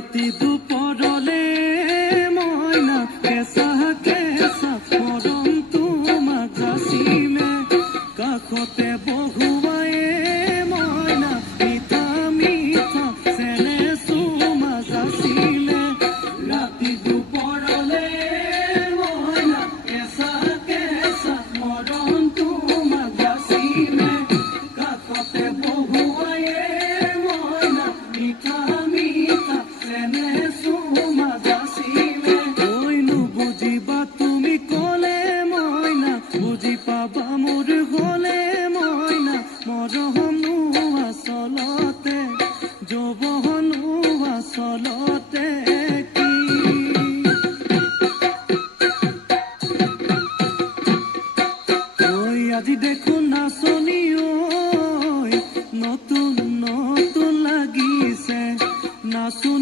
राति दुपरले मयना केसा केसा मरम तुमाक जाचिले काखते बहुवाए मयना मिठा मिठा चेने चुमा जाचिले राति दुपरले मयना केसा केसा मरम तुमाक जाचिले काखते बहुवाए मयना मिठा बुझी पाबा मोर गले मयना मरहनु आसलते जबहनु आसलते আজি দেখোন নাচনি নতুন নতুন লাগিছে নাচোন